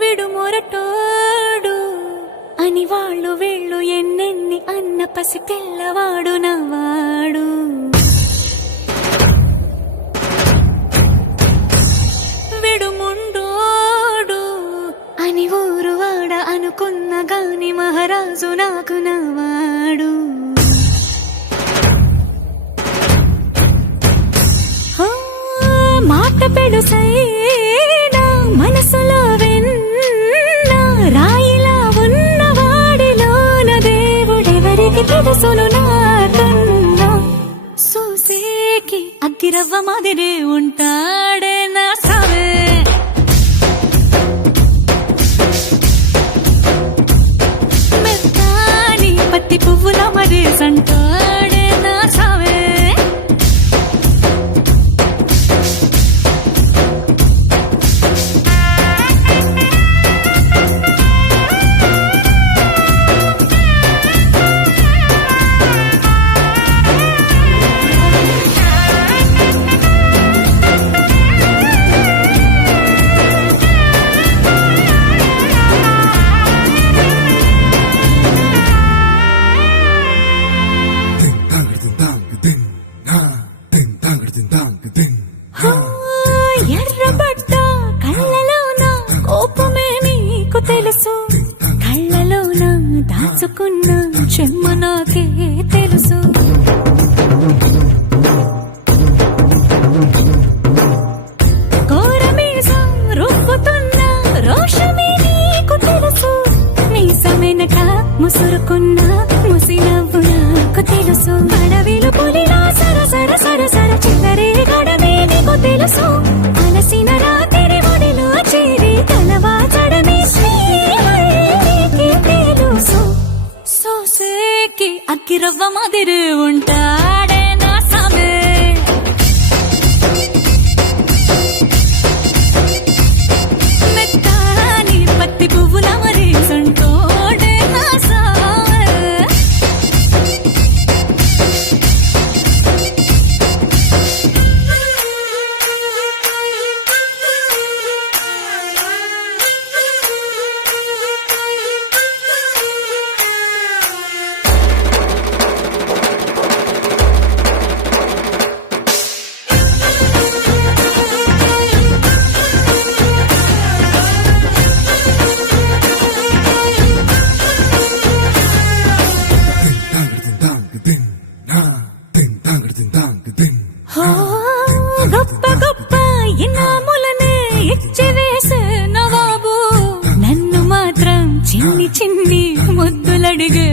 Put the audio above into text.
విడు మొరటోడు అని వాళ్ళు వీళ్ళు ఎన్నెన్ని అన్న పసి పిల్లవాడు నవ్వాడు. విడు ముండోడు అని ఊరు వాడ అనుకున్న గాని మహారాజు నాకు నవ్వాడు. మాట పెడుసైనా మనసులో వెన్న రాయిలా ఉన్నవాడిలోన దేవుడెవరికి తెలుసును నాకన్నా. చూసేకి అగ్గిరవ్వ మాదిరే ఉంటాడే నా సావే. మెత్తాని పత్తి పువ్వుల మరేసంటాడే నా సావే. ఎర్రబడ్డ కళ్ళలోన కోపమే నీకు తెలుసు, కళ్ళలోన దాచుకున్న చెమ్మ నాకే తెలుసు. కోరమీసం రుబ్బుతున్న రోషమే నీకు తెలుసు, మీసమెనక ముసురుకున్న ముసినవ్వు నాకు తెలుసు. అడవిలు పులిలా సరసర సరసర చిల్లరే గడమే నీకు తెలుసు. అలసిన రాత్రి ఒడిలో చేరి తలవాచడమే శ్రీహరికి తెలుసు. సోసేకి అగ్గిరవ్వ మాదిరి ఉంటాడే నా సామే. మెత్తాని పత్తి పువ్వుల మరేసంటోడే నా సామే. గొప్ప గొప్ప ఇనాములనే ఇచ్చి వేసే నవాబు నన్ను మాత్రం చిన్ని చిన్ని ముద్దులడిగే